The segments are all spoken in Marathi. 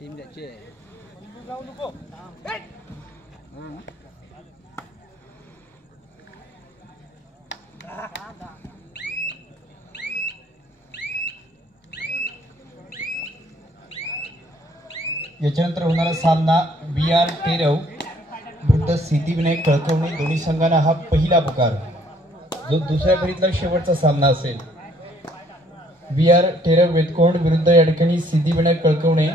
टीम द्यायची आहे. याच्यानंतर होणारा सामना BR टेरव विरुद्ध सिद्धिविनायक कळकवणे. दोन्ही संघांना हा पहिला पुकार, जो दुसऱ्या फेरीतला शेवटचा सामना असेल. BR टेरव वेतकोंड विरुद्ध या ठिकाणी सिद्धिविनायक कळकवणे.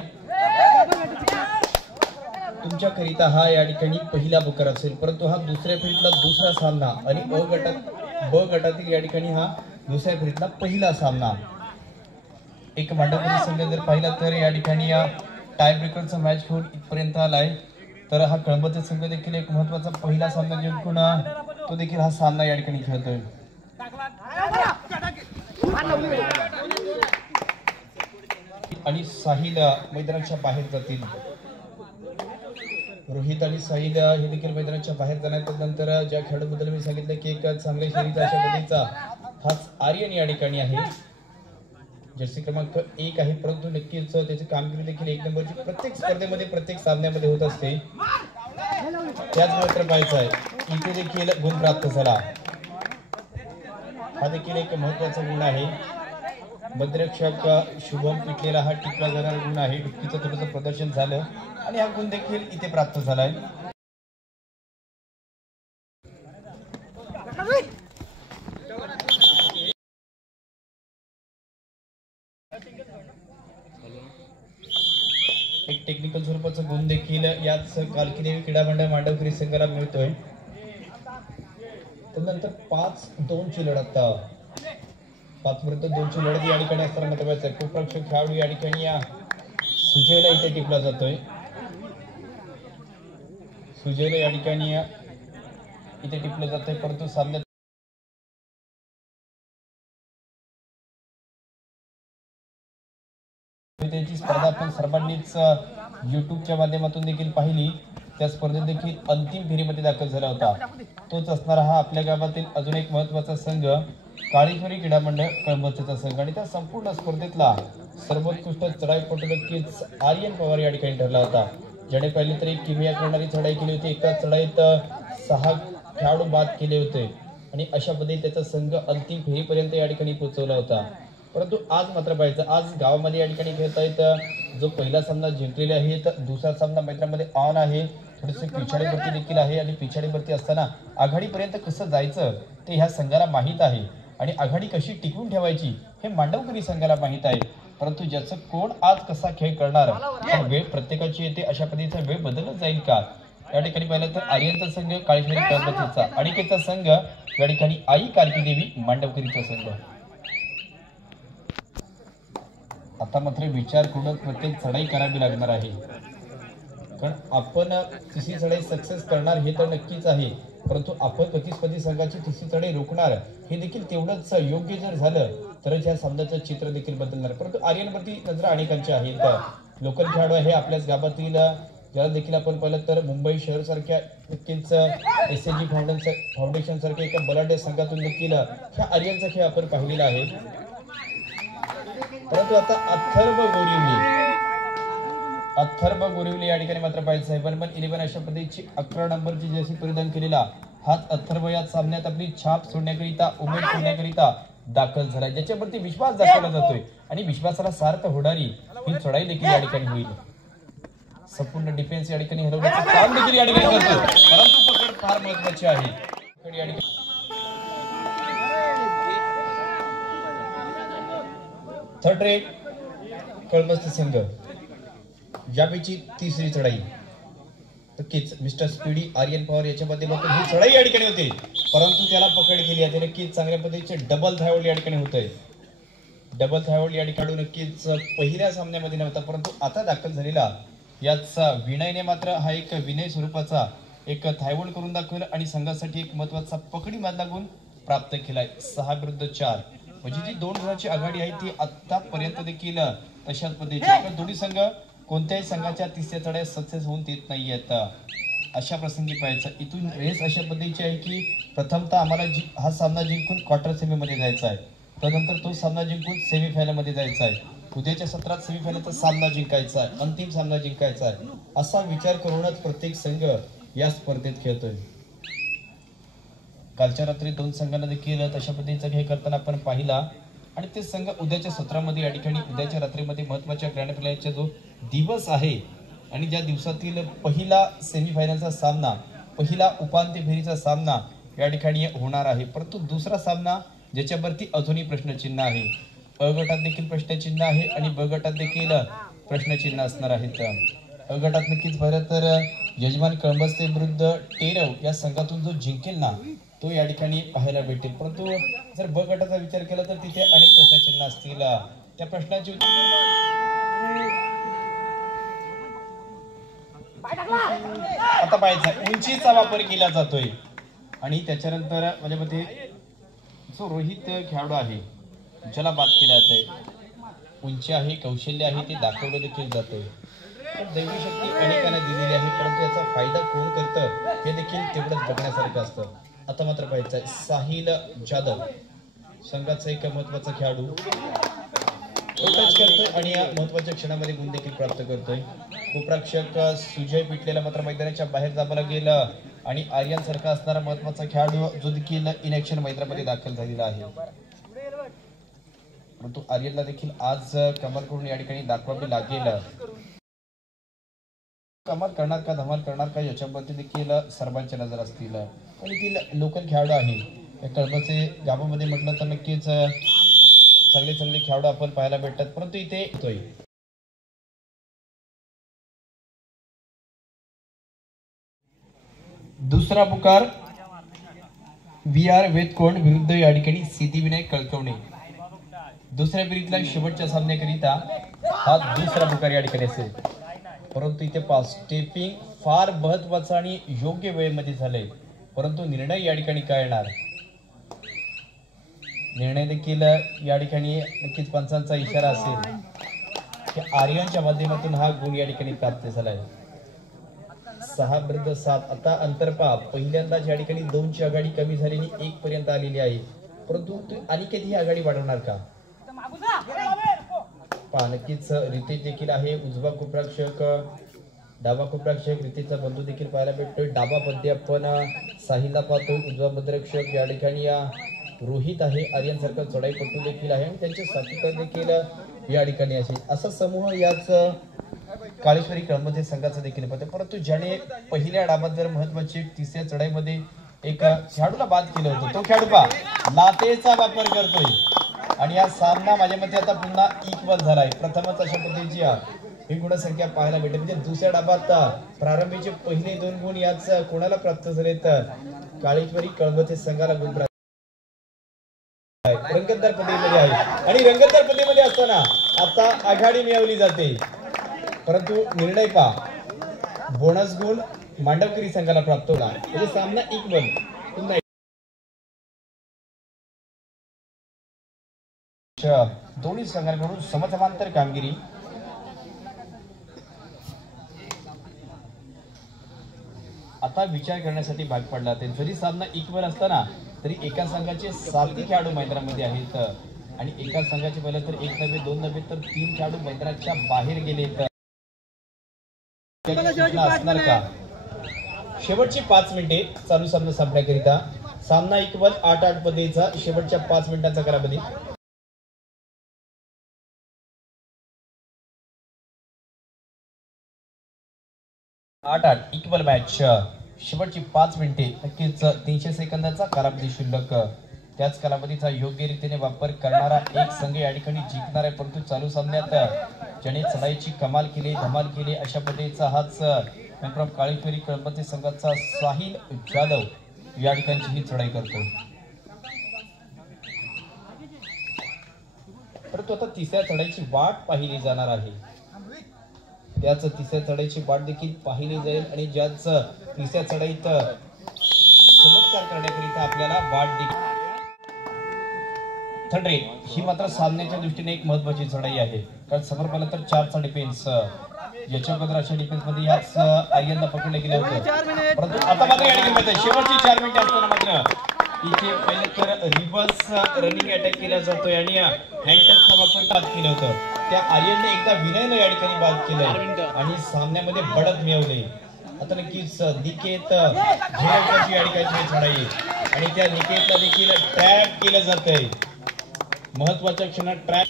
तुमच्याकरिता हा या ठिकाणी पहिला पुकार असेल, परंतु हा दुसऱ्या फेरीतला दुसरा सामना आणि ब गटातील या ठिकाणी हा दुसऱ्या फेरीतला पहिला सामना. एक मांडवकरी संघ जर पाहिला तर या ठिकाणी या टाय ब्रेकरचा मॅच खेळून इथपर्यंत आलाय, तर हा कळंबचा संघ देखील एक महत्वाचा पहिला सामना जिंकून तो देखील हा सामना या ठिकाणी खेळतोय. आणि साहिल मैदानाच्या बाहेर जातील. रोहित आणि साहिल हे देखील मैदानाच्या बाहेर जाणार. त्यानंतर ज्या खेळाडूबद्दल मी सांगितलं की एक चांगल्या शैलीचा अशा पद्धतीचा हाच आर्यन या ठिकाणी आहे. जर्सी क्रमांक 1 आहे, परंतु नक्कीच त्याची कामगिरी देखील एक नंबरची प्रत्येक स्पर्धेमध्ये प्रत्येक सामन्यामध्ये होत असते. त्याच मात्र पाहायचं आहे इथे देखील गुण प्राप्त झाला. हा देखील एक महत्वाचा गुण आहे. मध्यरक्षक शुभम पिटलेला हा टिकला जाणारा गुण आहे. डुक्कीचं थोडंसं प्रदर्शन झालं आणि हा गुण देखील इथे प्राप्त झालाय. एक टेक्निकल स्वरूपाचा गुण देखील याच कालकीदेवी क्रीडा मंडळ मांडवकरी संघाला मिळतोय. त्यानंतर 5-2 ची लढत, 5-2 ची लढत या ठिकाणी असताना महत्वाचं आहे. खूप रक्षक खेळाडू या ठिकाणी या सुजयला इथे टिपला जातोय. सुजयला या ठिकाणी इथे टिपलं जातंय, परंतु सामन्यात त्याची स्पर्धा आपण सर्वांनीच युट्यूबच्या माध्यमातून देखील पाहिली. त्या स्पर्धेत देखील अंतिम फेरीमध्ये दाखल झाला होता. तोच असणारा हा आपल्या गावातील अजून एक महत्वाचा संघ काळेश्वरी क्रीडा मंडळ कळंबचा संघ. आणि त्या संपूर्ण स्पर्धेतला सर्वोत्कृष्ट चढाईपटू नक्कीच आर्यन पवार या ठिकाणी ठरला होता, ज्याने पहिले तरी किमया करणारी चढाई केली होती. एका चढाईत 6 खेळाडू बाद केले होते आणि अशा पद्धतीने त्याचा संघ अंतिम फेरीपर्यंत या ठिकाणी पोहोचवला होता. परंतु आज मात्र पाहायचं, आज गावामध्ये या ठिकाणी खेळतायत. जो पहिला सामना जिंकलेले आहेत, दुसरा सामना मैदानामध्ये ऑन आहे. थोडीशी पिछाडीवरती देखील आहे आणि पिछाडीवरती असताना आघाडीपर्यंत कसं जायचं ते ह्या संघाला माहीत आहे आणि आघाडी कशी टिकवून ठेवायची हे मांडवकरी संघाला माहीत आहे. परंतु ज्याचं कोण आज कसा खेळ करणार, तर वेळ प्रत्येकाची येते. अशा पद्धतीचा वेळ बदलत जाईल का? या ठिकाणी पाहिलं तर आर्यनचा संघ काळेश्वरी कळंबचा, अनिकेतचा संघ या ठिकाणी आई कारकीदेवी मांडवकरीचा संघ. आता मात्र विचार करून प्रत्येक चढाई करावी लागणार आहे, कारण आपण तिसरी चढाई सक्सेस करणार हे तर नक्कीच आहे, परंतु आपण प्रतिस्पर्धी संघाची तिसरी चढाई रोखणार हे देखील तेवढंच योग्य जर झालं तरच या सामन्याचं चित्र देखील बदलणार. परंतु आर्यनवरती नजर अनेकांच्या आहेत. लोकल खेळाडू आहे आपल्याच गावातील, ज्याला देखील आपण पाहिलं तर मुंबई शहर सारख्या नक्कीच SSG फाउंडेशन सारख्या एका बलाढ्य संघातून देखील ह्या आर्यनचा खेळ आपण पाहिलेला आहे. परंतु आता अथर्व गोरिवली या ठिकाणी मात्र पाहायचं आहे. 1-11 अशा पद्धतीची 11 नंबरची जर्सी परिधान केलेला हाच अथर्व या सामन्यात आपली छाप सोडण्याकरिता, उमेद सोडण्याकरिता दाखल झाला, ज्याच्यावरती विश्वास दाखवला जातोय आणि विश्वासाला सार्थ होणारी ही चढाई देखील या ठिकाणी होईल. संपूर्ण डिफेन्स या ठिकाणी हरवण्याचं काम देखील या ठिकाणी करतो, परंतु पकड फार महत्वाची आहे. थर्ड रेट कळंबचा संघ, यापैकी तिसरी चढाई नक्कीच मिस्टर स्पीडी आर्यन पवार याच्या माध्यमातून ही चढाई या ठिकाणी होते, परंतु त्याला पकड केली आहे. नक्कीच चांगल्या पद्धतीचे डबल थायहोल्ड या ठिकाणी होत आहे. डबल थायहोल्ड या ठिकाणी नक्कीच पहिल्या सामन्यामध्ये नव्हता, परंतु आता दाखल झालेला याचा विनयने मात्र हा एक विनय स्वरूपाचा एक थायहोल्ड करून दाखवलं आणि संघासाठी एक महत्वाचा पकडी मधला गुण प्राप्त केलाय. 6-4 म्हणजे जी 2 गुणांची आघाडी आहे ती आतापर्यंत देखील तशाच पद्धतीची. दोन्ही संघ कोणत्याही संघाच्या तिसऱ्या चढाईत सक्सेस होऊन देत नाहीयेत. अशा प्रसंगी पाहायचं. इथून रेस अशा पद्धतीची आहे की प्रथमतः आम्हाला हा सामना जिंकून क्वार्टर सेमीमध्ये जायचा आहे, त्यानंतर तो सामना जिंकून सेमीफायनलमध्ये जायचा आहे, उद्याच्या सत्रात सेमीफायनलचा सामना जिंकायचा आहे, अंतिम सामना जिंकायचा आहे, असा विचार करूनच प्रत्येक संघ या स्पर्धेत खेळतोय. कालच्या रात्री 2 संघांना देखील तशा पद्धतीचा खेळ करताना आपण पाहिला आणि ते संघ उद्याच्या सत्रामध्ये या ठिकाणी उद्याच्या रात्रीमध्ये महत्त्वाच्या ग्रँड फिनालेचा जो दिवस आहे आणि ज्या दिवसातील पहिला सेमीफायनलचा सामना, पहिला उपांत्य फेरीचा सामना या ठिकाणी होणार आहे. परंतु दुसरा सामना ज्याच्यावरती अजूनही प्रश्नचिन्ह आहे, अ गटात देखील प्रश्नचिन्ह आहे आणि ब गटात देखील प्रश्नचिन्ह असणार आहेत. अ गटात नक्कीच पाहिलं तर यजमान कळंबस्ते विरुद्ध टेरव या संघातून जो जिंकेल ना तो या ठिकाणी पाहायला भेटेल. परंतु जर ब गटाचा विचार केला तर तिथे अनेक प्रश्नचिन्ह असतील. त्या प्रश्नाची आता पाहायचं उंचीचा वापर केला जातोय आणि त्याच्यानंतर माझ्या मते जो रोहित खेळाडू आहे ज्याला बाद केला जातोय, उंची आहे, कौशल्य आहे, ते दाखवलं देखील जातंय. दैवी शक्ती अनेकांना दिलेली आहे, परंतु याचा फायदा कोण करतं हे देखील तेवढंच बघण्यासारखं असतं. आता मात्र पाहायचं आहे साहिल जाधव संघाचा एक महत्वाचा खेळाडू टच करतोय आणि या महत्वाच्या क्षणामध्ये गुण देखील प्राप्त करतोय. उपरक्षक सुजय पिटलेला मात्र मैदानाच्या बाहेर जाबाला गेला आणि आर्यन सारखा असणारा महत्वाचा खेळाडू जो देखील इनॅक्शन मैदानामध्ये दाखल झालेला आहे. परंतु आर्यनला देखील आज कमाल करून या ठिकाणी दाखवावी लागेल. कमाल करणार का धमाल करणार का याच्याबद्दल देखील सर्वांच्या नजर असतील. आणि ती लोकल खेळाडू आहे कळंबचे गावामध्ये म्हटलं तर नक्कीच चांगले चांगले खेळाडू आपण पाहायला भेटतात. परंतु इथे येतोय दुसरा पुकार VR वेदकोंड विरुद्ध या ठिकाणी सिद्धिविनायक कळकवणे. दुसऱ्या फेरीतला शेवटच्या सामन्याकरिता हा दुसरा पुकार या ठिकाणी असेल. परंतु इथे स्टेपिंग फार महत्वाचा आणि योग्य वेळेमध्ये झालंय. परंतु निर्णय या ठिकाणी काय येणार, निर्णय देखील या ठिकाणी नक्कीच पंचांचा इशारा असेल की आर्यनच्या माध्यमातून हा गुण या ठिकाणी प्राप्त झालाय. 6-7. आता अंतरपा पहिल्यांदाच या ठिकाणी 2ची आघाडी कमी झालेली 1 पर्यंत आलेली आहे. परंतु अनिकेत ही आघाडी वाढवणार का पहा. नक्कीच रितेश देखील आहे, उजवा कोपरक्षक डावा कोपरक्षक रितेशचा बंधू देखील पाहायला भेटतोय. डावा मध्ये आपण साहिलला पाहतोय, उजवा मध्यरक्षक या ठिकाणी रोहित आहे, आर्यन सारखा चढाईपटू देखील आहे आणि त्यांचे साथीदार देखील या ठिकाणी असेल. असा समूह याच काळेश्वरी कळंबचे संघाचा देखील पाहतोय. परंतु ज्याने पहिल्या डावात जर महत्वाची तिसऱ्या चढाईमध्ये एक खेळाडूला बाद केलं होतं तो खेळाडू पहा लातेचा वापर करतोय आणि हा सामना माझ्या मते आता पुन्हा इक्वल झालाय. प्रथमच अशा पद्धतीची ही गुणसंख्या पाहायला भेटते. म्हणजे दुसऱ्या डाबात प्रारंभीचे पहिले 2 गुण याच कोणाला प्राप्त झालेत, काळेश्वरी कळंबचे संघाला गुण प्राप्त रंगतदार पद्धतीमध्ये आहे आणि रंगतदार पद्धतीमध्ये असताना आता आघाडी मिळवली जाते. परंतु निर्णय पहा बोनस गुण मांडवकरी संघाला प्राप्त होणार. म्हणजे सामना इक्वल पुन्हा दोन्ही संघांकडून समसमांतर कामगिरी. आता विचार करण्यासाठी भाग पडला ते जरी सामना इक्वल असताना तरी एका संघाचे 7 खेळाडू मैदानामध्ये आहेत आणि एका संघाचे पाहिलं तर 1 नव्हे 2 नव्हे तर 3 खेळाडू मैदानाच्या बाहेर गेले. असणार का शेवटची 5 मिनिटे चालू सामना संपण्याकरिता सामना इक्वल 8-8 पद्धतीचा शेवटच्या 5 मिनिटांचा कालावधी. इक्वल मॅच शेवटची 5 मिनिटे नक्कीच 300 सेकंदाचा कालावधी शिल्लक. त्याच कालावधीचा योग्य रीतीने वापर करणारा एक संघ या ठिकाणी जिंकणार आहे. परंतु चालू सामन्यात ज्याने चढाईची कमाल केली धमाल केली अशा पद्धतीचा हाच काळेश्वरी कळंबचे संघाचा साहिल जाधव या ठिकाणची ही चढाई करतो. परंतु आता तिसऱ्या चढाईची वाट पाहिली जाणार आहे. त्याच तिसऱ्या चढाईची वाट देखील पाहिली जाईल आणि ज्याच तिसऱ्या चढाईत चमत्कार करण्याकरिता आपल्याला वाट देखील थर्ड रेट ही मात्र सामन्याच्या दृष्टीने एक महत्वाची चढाई आहे. कारण समोर पाहिलं तर 4चा डिफेन्स याच्या अगोदर अशा डिफेन्स मध्ये याच आर्यनला पकडले गेले होते, परंतु आता मात्र या डिफेन्स शेवटची 4 मिनिटे असताना मात्र इथे पहिले तर रिव्हर्स रनिंग अटॅक केला जातोय आणि हँडटचचा वापर केला होता. त्या आर्यनने एकदा विनयनं या ठिकाणी बाद केलंय आणि सामन्यामध्ये बढत मिळवली. आता नक्कीच निकेत झेलवची या ठिकाणी चढाई आणि त्या निकेतला देखील ट्रॅप केलं जातंय. महत्वाच्या क्षणात ट्रॅप.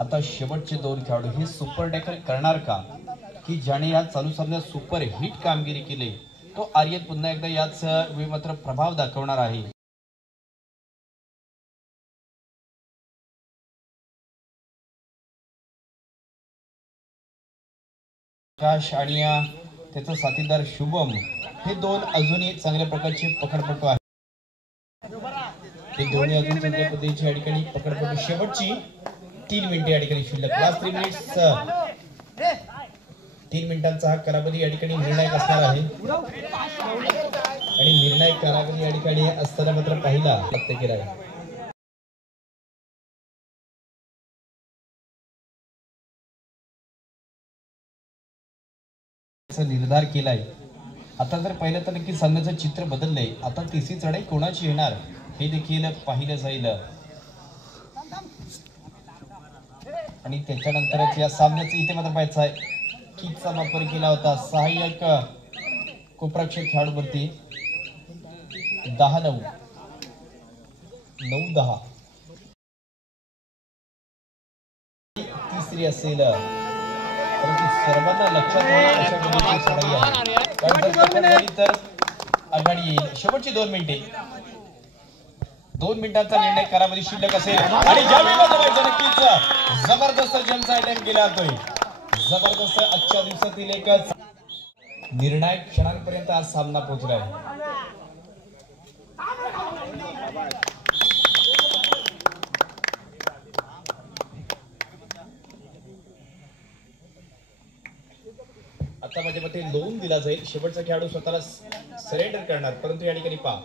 आता शेवटचे 2 खेळाडू हे सुपर टॅकल करणार का, की ज्याने या चालू सामन्यात सुपर हिट कामगिरी केली तो आर्यन पुन्हा एकदा याच वेळी मात्र प्रभाव दाखवणार आहे. आकाश आणि त्याचा साथीदार शुभम हे 2 अजूनही चांगल्या प्रकारचे पकडपटू आहेत. हे दोन्ही अजून चांगल्या पद्धतीची या ठिकाणी पकडपटू. शेवटची 3 मिनिटे या ठिकाणी शिल्लक. Last 3 minutes. 3 मिनिटांचा हा कालावधी या ठिकाणी निर्णायक असणार आहे आणि निर्णायक कालावधी या ठिकाणी असताना मात्र पहिला व्यक्त केला आहे. निर्धार केलाय. आता जर पाहिलं तर नक्की सामन्याचं चित्र बदललंय. आता तिसरी चढाई कोणाची येणार हे देखील पाहिलं जाईल आणि त्याच्यानंतरच या सामन्याचं इथे मात्र पाहायचं आहे किकचा वापर केला होता सहाय्यक कोपराक्षक खेळाडूवरती. 10-9 9-10 तिसरी असेल, परंतु सर्वांना लक्षात अशा पद्धतीची चढाई आहे तर आघाडी येईल. शेवटची 2 मिनिटे. 2 मिनिटांचा निर्णय कालावधी शिल्लक असेल आणि नक्कीच जबरदस्त जमचा अटॅक केला जातोय. जबरदस्त आजच्या दिवसातील एक निर्णायक क्षणांपर्यंत आज सामना पोहोचलाय. आता माझ्या मते लोन दिला जाईल. शेवटचा खेळाडू स्वतःला सरेंडर करणार, परंतु या ठिकाणी पहा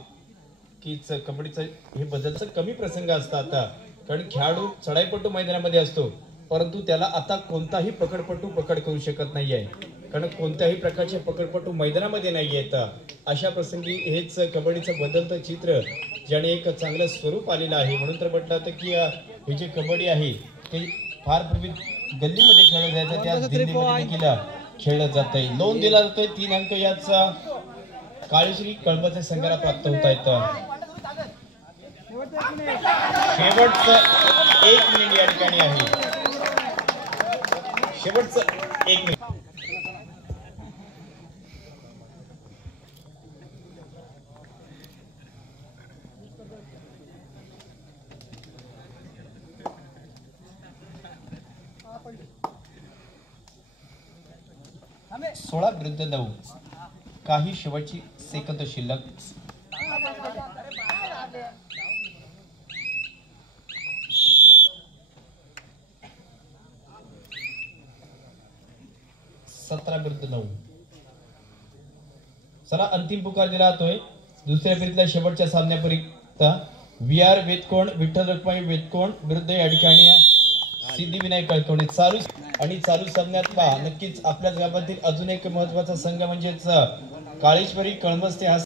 की कबड्डीचं हे बदलचं कमी प्रसंग असतात, कारण खेळाडू चढाईपट्टू मैदानामध्ये असतो, परंतु त्याला आता कोणताही पकडपट्टू पकड करू शकत नाहीये, कारण कोणत्याही प्रकारचे पकडपट्टू मैदानामध्ये नाही येत. अशा प्रसंगी हेच कबड्डीचं बदलतं चित्र ज्याने एक चांगलं स्वरूप आलेलं आहे. म्हणून तर म्हटलं होतं की हे जे कबड्डी आहे ते फार पूर्वी गल्लीमध्ये खेळलं जायचं, त्या दिल्लीमध्ये देखील खेळलं जातंय. लोन दिला जातोय. 3 अंक याच काळीश्री कळंबच्या संघाला प्राप्त होत आहेत. शेवटचं 1 मिनिट या ठिकाणी आहे. शेवटचं 1 मिनिट. सोळा विरुद्ध 9. काही शेवटची सेकंद शिल्लक. विरुद्ध 9. चला अंतिम पुकार दिला जातोय दुसऱ्या फेरीतल्या शेवटच्या सामन्यापर्यंत. VR वेतकोण विठ्ठल रखमाई वेतकोण विरुद्ध या ठिकाणी सिद्धिविनायक कळकवणे. चालू सामन्यात पहा नक्कीच आपल्याच गावातील अजून एक महत्वाचा संघ म्हणजेच काळेश्वरी कळंबस्ते हा